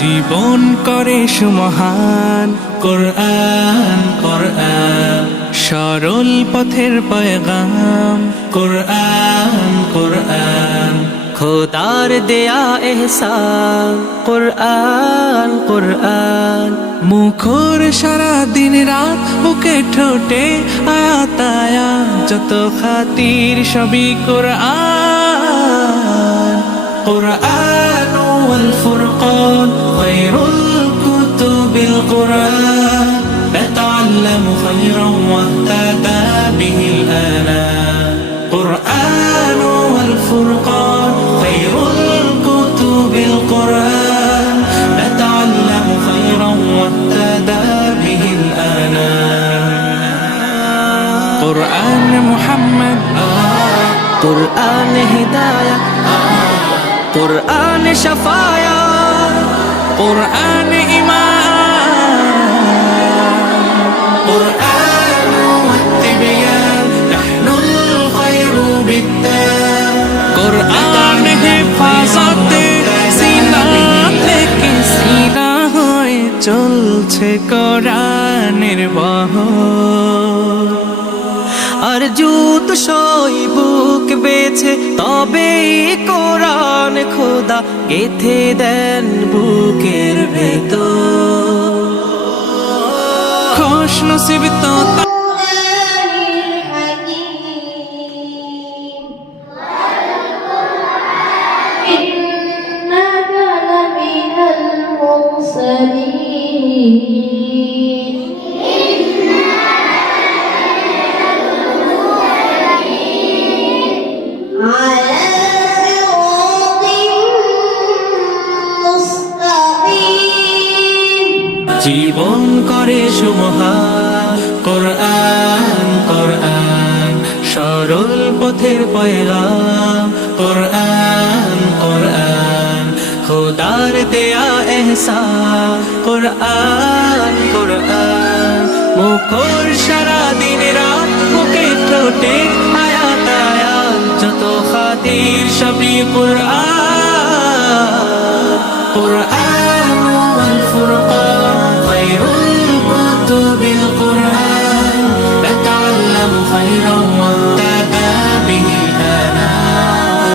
জীবন করে সুমহান কোরআন কোরআন, সরল পথের পয়গাম কোরআন কোরআন, খোদার দেয়া এহসান কোরআন কোরআন, মুখর সারা দিন রাত বুকে ঠোঁটে আয়াত আয়াত, যত খাতির সবই কোরআন কোরআন ওয়াল ফুরকান খায়রুল কুতুবিল কোরআন, نتعلم خيرا واهتدى به الآنام قرآن والفرقان خير الكتب القرآن، نتعلم خيرا واهتدى به الآنام قرآن محمد قرآن هداية قرآن شفايا قرآن إيمان قرآن والتبيان، نحن الخير بالتام قرآن হেফাজত সিনা থেকে সিনা হয়ে চলছে কোরআনের বহর, আর জুত সই বুক বেছে তবে কোরআন খোদা গেথে দেন বুকের ভেতর। খুশ নসিব তো জীবন করে সুমহান কোরআন কোরআন, সরল পথের পয়গাম কোরআন কোরআন, খোদার দেয়া এহসান কোরআন কোরআন, মুখর সারা দিন রাত বুকে ঠোঁটে আয়াত আয়াত, যত খাতির সবই কোরআন কোরআন ওয়াল ফুরকান